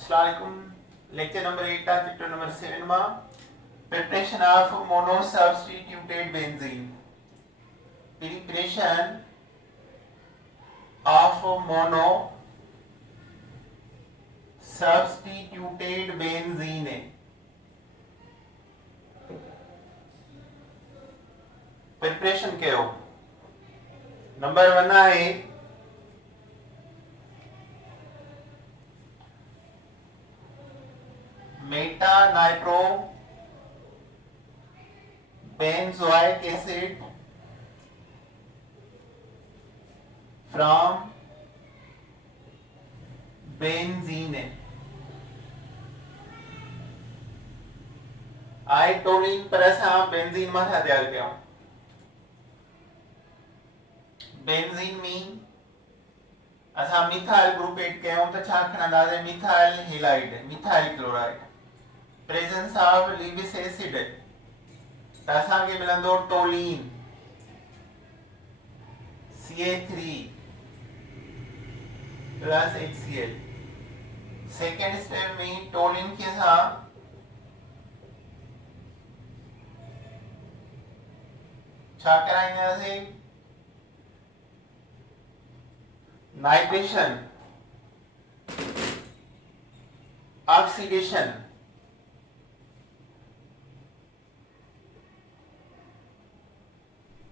Assalamualaikum. Lecture number 8 chapter number 7 માં preparation of monosubstituted benzene. Preparation of monosubstituted benzene. Preparation कयो. Number 1 आहे meta nitro benzoic acid from benzene. आइटोलिन पर असां benzene मां छा तयार कयूं? बेंजीन में असां मिथाइल ग्रुप एड कयूं त छा खणंदासीं? Methyl halide, methyl chloride, presence of Lewis acid त असांखे मिलंदो toluene CH3 plus HCl. Second step में टोलिन के साथ छा कराईंदासीं? नाइट्रेशन, ऑक्सीडेशन,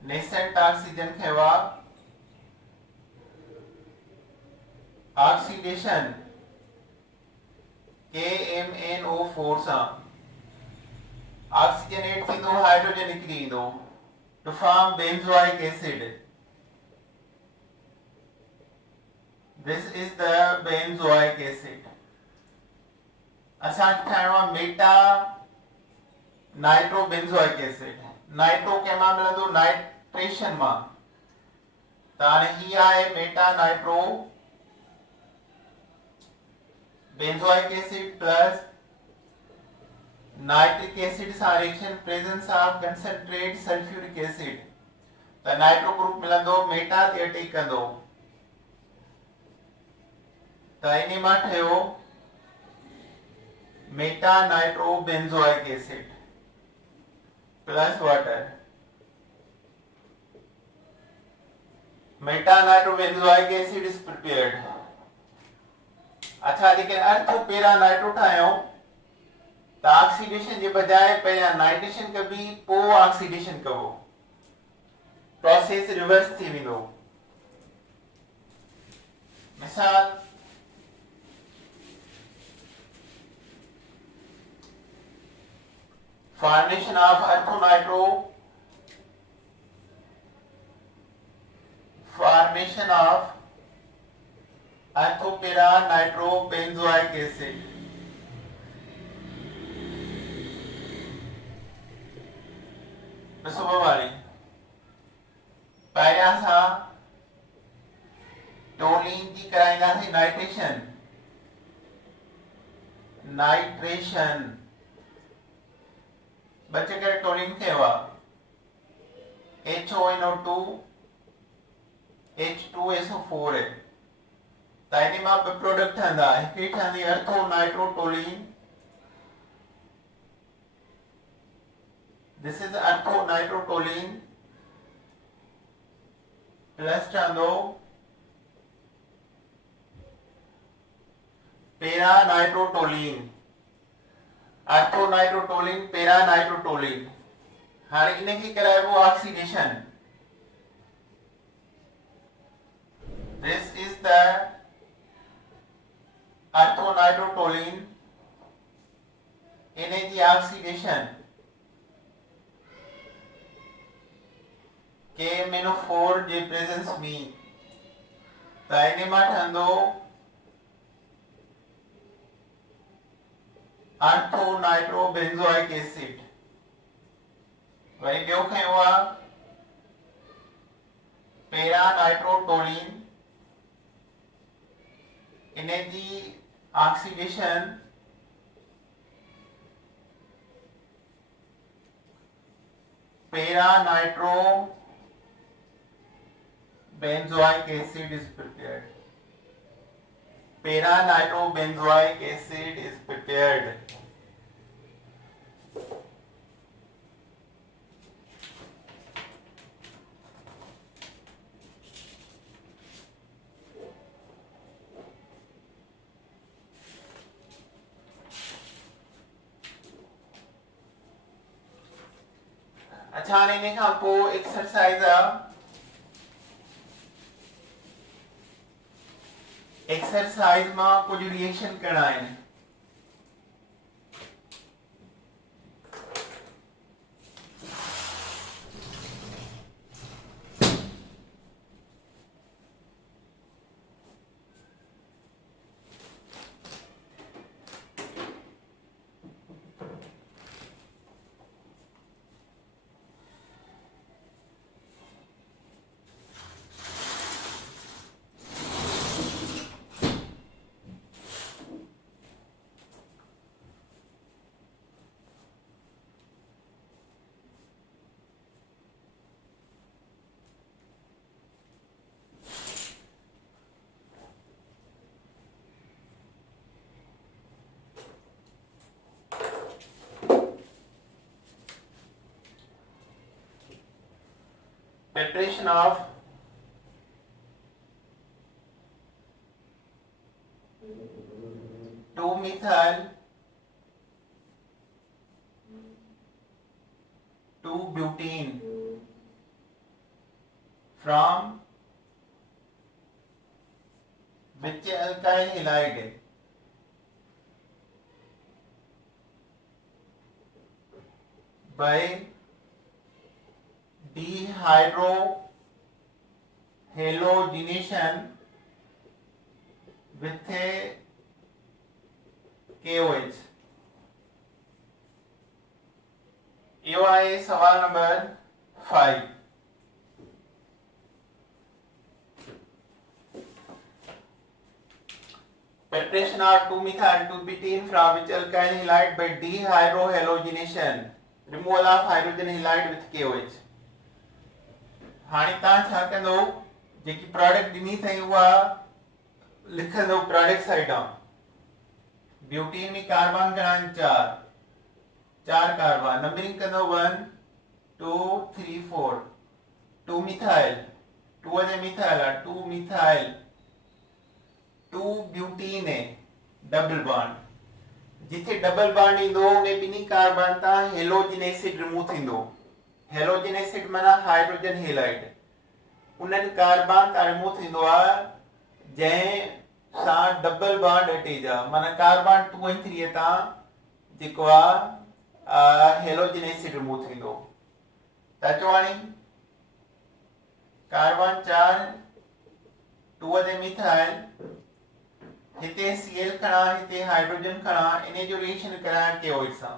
नेसेंट ऑक्सीजन खेवा ऑक्सीडेशन KMnO4 सां ऑक्सीजनेट थींदो, हाइड्रोजन निकिरी ईंदो to form benzoic acid. This is the benzoic acid. असां ठाहिणो आहे meta nitro benzoic acid. Nitro कंहिं मां मिलंदो? नाइट्रेशन मां. त हाणे ही आहे meta nitro benzoic acid plus nitric acid सां reaction, presence of concentrate sulphuric acid. त नाइट्रो ग्रुप मिलंदो, मेटा ते अटैक कंदो त इन मां ठहियो meta nitro benzoic acid plus water. Meta nitro benzoic acid is prepared. अच्छा, लेकिन अर्थो पेरा नाइट्रो ठाहियो त ऑक्सीडेशन जे बजाय पहिरियां नाइट्रेशन कबी पोइ ऑक्सीडेशन कबो, प्रोसेस रिवर्स थी वेंदो. मिसाल formation of orthonitro, formation of orthopera nitro benzoic acid. ॾिसो वारी पहिरियां सां टोलिन जी कराईंदासीं नाइट्रेशन, नाइट्रेशन बचे करे टोलिन खे हुआ HONO2 H2SO4 है. त इन मां ॿ प्रोडक्ट ठहंदा. हिकिड़ी ठहंदी अर्थो नाइट्रोटोलिन, दिस इज अर्थो नाइट्रोटोलिन प्लस ठहंदो पेरा नाइट्रोटोलिन, अर्थो नाइट्रोटोलिन, पेरा नाइट्रोटोलिन. हाणे इनखे कराइबो ऑक्सीडेशन. दिस इज द अर्थो नाइट्रोटोलिन, इन जी ऑक्सीडेशन KMnO4 जे प्रेजेंस में त इन मां ठहंदो अर्थो नाइट्रो बेंजोइक एसिड. वरी ॿियो खयो आहे पेरा नाइट्रोटोलिन, इन जी ऑक्सीडेशन पेरा nitro benzoic acid is prepared. para-nitrobenzoic acid is prepared. अच्छा हाणे इन खां पोइ एक्सरसाइज आहे एक्सरसाइज मां कुछ रिएक्शन करणा आहिनि preparation of 2-methyl 2-butene from which alkyl halide by dehydrohalogenation with a KOH. यो आहे सवाल number 5. Preparation of 2-methyl 2-butene from which alkyl halide by dehydrohalogenation, removal of hydrogen halide with KOH. हाणे तव्हां छा कंदो जेकी product ॾिनी अथई उहा लिखंदो प्रोडक्ट साइडां ब्यूटीन में कार्बन घणा आहिनि 4 कार्बन नंबरिंग कंदो 1 2 3 4 2 मिथाइल 2 जे मिथाइल 2 मिथाइल 2 ब्यूटीन है डबल बॉन्ड जिथे डबल बॉन्ड ईंदो उन ॿिन्ही कार्बन तां हेलोजन एसिड रिमूव थींदो हेलोजन एसिड माना हाइड्रोजन हेलाइड उन्हनि कार्बन तां रिमूव थींदो आहे जंहिं सां डबल बॉन्ड अटैच आहे माना कार्बन 2 ऐं 3 तां जेको आहे हेलोजन एसिड रिमूव थींदो त अचो हाणे कार्बन 4 2 जे मिथाइल हिते Cl खणा हिते हाइड्रोजन खणा इन जो रिएक्शन करायां KOH सां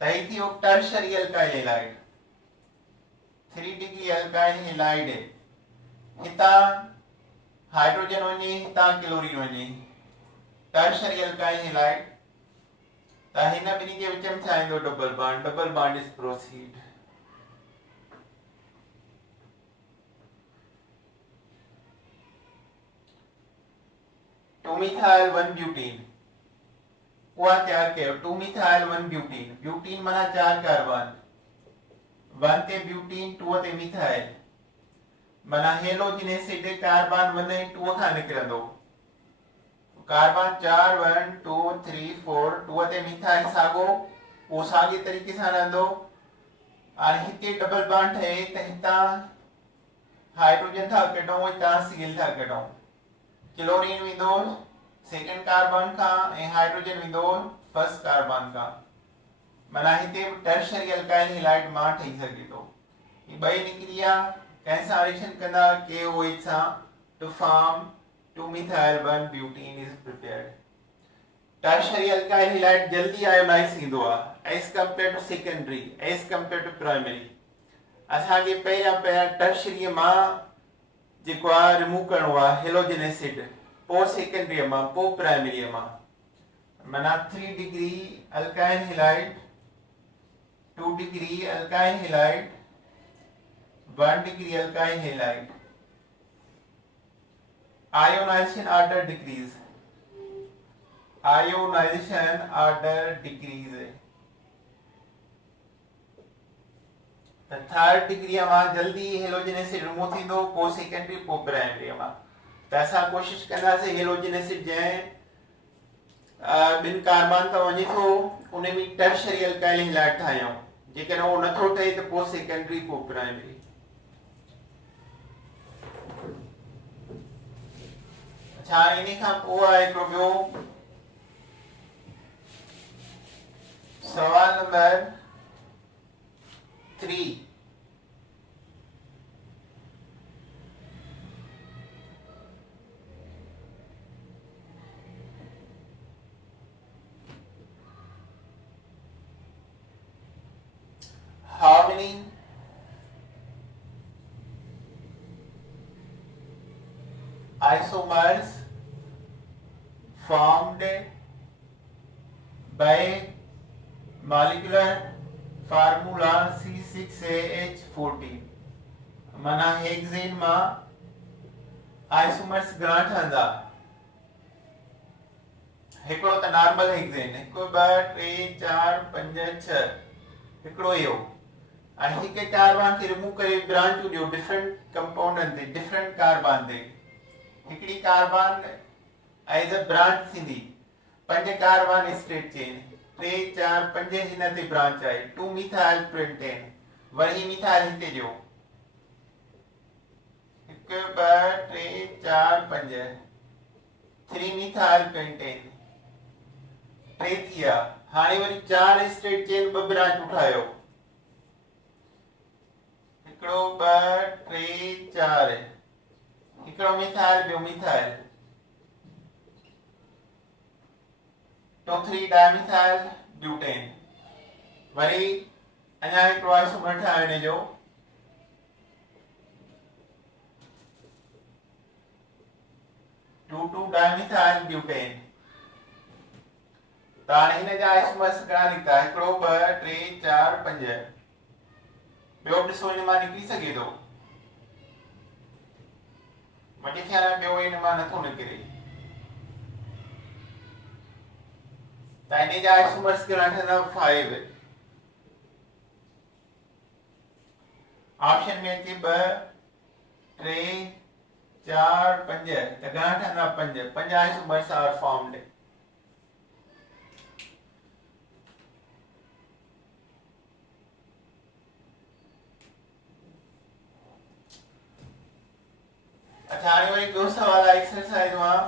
त ही थियो tertiary alkyl halide 3 degree alkyl halide हितां हाइड्रोजन वञे हितां क्लोरीन वञे टर्शरी अल्काइल हैलाइड त हिन ॿिन्ही जे विच में छा ईंदो double bond is proceed two methyl 1 butene उहा तैयार कयो 2 मिथाइल 1 ब्यूटीन ब्यूटीन माना 4 कार्बन 1 ते ब्यूटीन 2 ते मिथाइल माना हेलोजन एसिड कार्बन 1 ऐं 2 खां निकिरंदो कार्बन 4 1 2 3 4 2 ते मिथाइल साॻो उहो साॻे तरीक़े सां रहंदो हाणे हिते डबल बॉन्ड ठहे त हितां हाइड्रोजन था कढूं हितां Cl था कढूं क्लोरीन वेंदो सेकेंड कार्बन खां ऐं हाइड्रोजन वेंदो फर्स्ट कार्बन खां माना हिते टर्शरी अल्काइल हैलाइड मां ठही सघे थो ही ॿई निकिरी विया कंहिं सां रिएक्शन कंदा KOH सां to form 2 methyl 1 butene is prepared tertiary alkyl halide जल्दी आयोनाइज थींदो आहे as compare to secondary as compare to primary असांखे पहिरियां टर्शरी मां जेको आहे रिमूव करणो आहे हेलोजन एसिड पोइ सेकेंडरी मां पोइ प्राइमरी मां माना 3 degree alkyl halide 2 degree alkyl halide 1 degree alkyl halide ionization order decrease ionization order decrease है। थर्ड डिग्री में जल्दी हेलोजन एसिड रिमूव थींदो, पोइ सेकेंडरी पोइ प्राइमरी में। त असां कोशिश कंदासीं हेलोजन एसिड जंहिं ॿिनि कार्बन तां वञे थो उन में टर्शरी अल्काइल हैलाइड ठाहियूं। जेकॾहिं उहो नथो ठहे त पोइ सेकेंडरी पोइ प्राइमरी। अच्छा, इन खां पोइ आहे हिकिड़ो ॿियो सवाल number 3। How many isomers formed by molecular formula C6H14? माना हेक्सेन में आइसोमर्स घणा ठहंदा? हिकिड़ो त नॉर्मल हेक्सेन, 1 2 3 4 5 6 हिकिड़ो इहो। ऐं हिकु कार्बन खे रिमूव करे ब्रांचूं ॾियो डिफरेंट कंपाउंडनि ते, डिफरेंट कार्बन ते। हिकिड़ी कार्बन एज अ ब्रांच थींदी, 5 कार्बन स्ट्रेट चेन, 3 4 5 हिन ते ब्रांच आहे, 2 मिथाइल पेंटेन, वरी मिथाइल हिते ॾियो, 1 2 3 4 5 3 मिथाइल पेंटेन, 3 थिया। हाणे वरी 4 स्ट्रेट चेन 2 ब्रांच उठायो, हिकिड़ो 2 3 4, हिकिड़ो मिथाइल ॿियो मिथाइल, तो 3 डाइमिथाइल ब्यूटेन। वरी अञा हिकिड़ो आइसोमर ठाहियो हिन जो, 2 डाइमिथाइल ब्यूटेन। त हाणे हिन जा आइसोमर्स घणा निकिता? हिकिड़ो 2 3 4 5। ॿियो ॾिसो हिन मां निकिरी सघे थो? मुंहिंजे ख़्याल में ॿियो हिन मां नथो निकिरे। त हिन जा आइसोमर्स घणा ठहंदा? 5। ऑप्शन में अचे 2 3 4 5, त घणा ठहंदा? 5। 5 आइसोमर्स आर फॉर्म्ड। अच्छा, हाणे वरी ॿियो सवाल आहे एक्सरसाइज मां,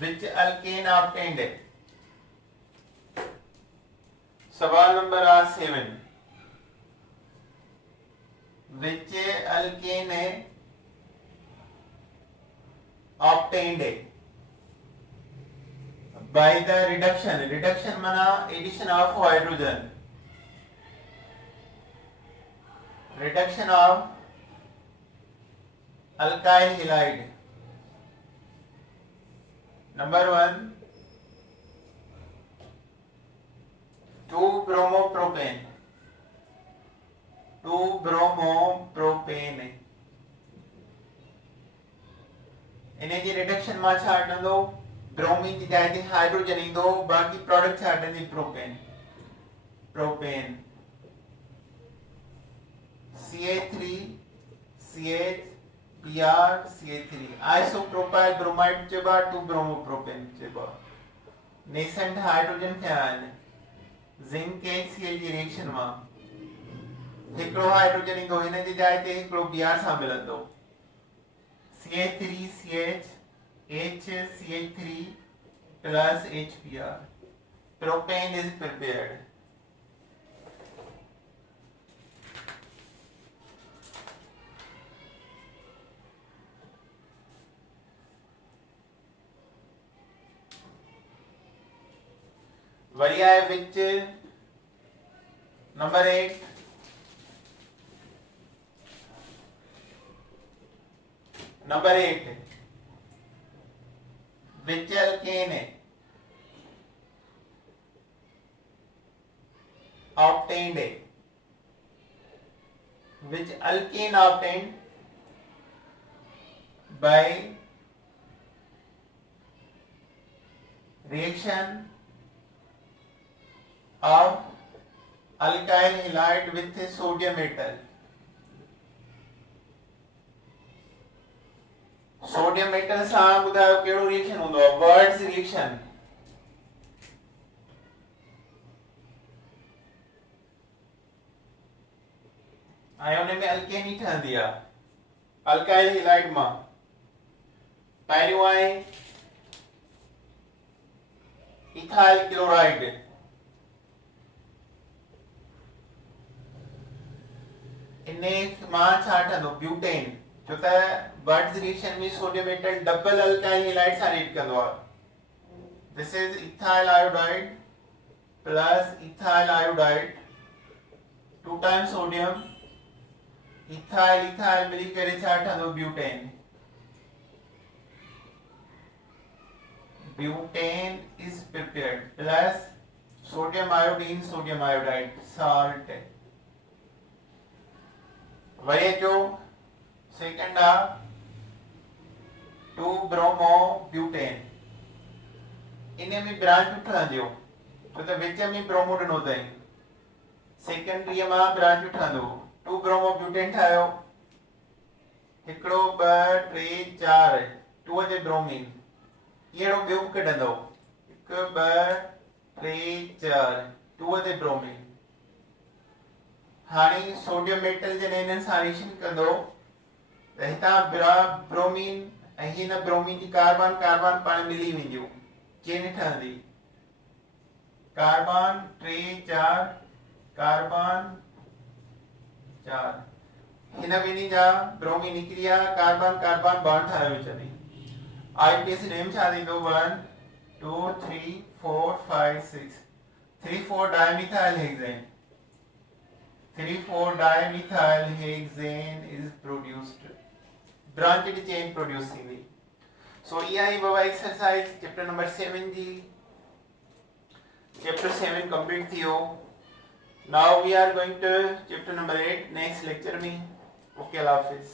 which alkane obtained? सवाल number 7। which alkane obtained by the reduction माना addition of hydrogen, reduction of alkyl halide। Number 1 2-bromopropane, 2-bromopropane इन जी रिडक्शन मां छा हटंदो? ब्रोमीन जी जाइ ते हाइड्रोजन ईंदो, बाकी प्रोडक्ट छा हटंदी? Propane. CH3 CH Br CH3 isopropyl bromide चेबा, 2-ब्रोमोप्रोपेन चेबा। नेसेंट हाइड्रोजन क्या आहिनि? जिंक HCl जी रिएक्शन मां हिकिड़ो हाइड्रोजन ईंदो, हिन जी जाइ ते हिकिड़ो Br सां मिलंदो, CH3 CH HCH3 plus HBr। Propane is prepared। Worry आहे which number 8 which alkane obtained by reaction of alkyl halide with sodium metal. Sodium metal सां ॿुधायो कहिड़ो रिएक्शन हूंदो आहे? Words reaction. आयोन में अल्केनी ठहंदी आहे अल्काइल हेलाइड मां। पहिरियों आहे इथाइल क्लोराइड, इने मां छा ठहंदो? ब्यूटेन। छो त बर्ड्स रिएक्शन में sodium metal double alkyl halide सां रिएक्ट कंदो आहे। This is ethyl iodide plus ethyl iodide, 2 times sodium, ethyl ethyl मिली करे छा ठहंदो? Butane. Butane is prepared plus sodium iodine, sodium iodide, salt. वरी जो सेकंड आ 2 ब्रोमो ब्यूटेन। इने में ब्रांच ठहंदियो छो त विच में ब्रोमो ॾिनो अथई। सेकेंडरी मां ब्रांच ठहंदो, 2 ब्रोमो ब्यूटेन ठाहियो, हिकिड़ो 2 3 4 2 ते ब्रोमीन, इहो ॿियो बि कढंदो, 1 2 3 4 2 ते ब्रोमीन। हाणे सोडियम मेटल जॾहिं इन्हनि सां रिएक्शन कंदो त हितां ब्रोमीन ऐं हिन ब्रोमीन जी कार्बन कार्बन पाण मिली वेंदियूं, चेन ठहंदी, कार्बन 3 4 कार्बन 4, हिन ॿिन्ही जा ब्रोमीन निकिरी विया, कार्बन कार्बन बॉन्ड ठाहियो विच में। आईपीएस नेम छा थींदो? 1 2 3 4 5 6 3 4 dimethyl hexane, 3 4 dimethyl hexane is produced, branched chain produce थींदी। सो इहा ही बाबा एक्सरसाइज चैप्टर नंबर 7 जी। चैप्टर 7 कंप्लीट थियो। Now we are going to chapter number 8 next lecture में। ओके, अल्लाह हाफिज़।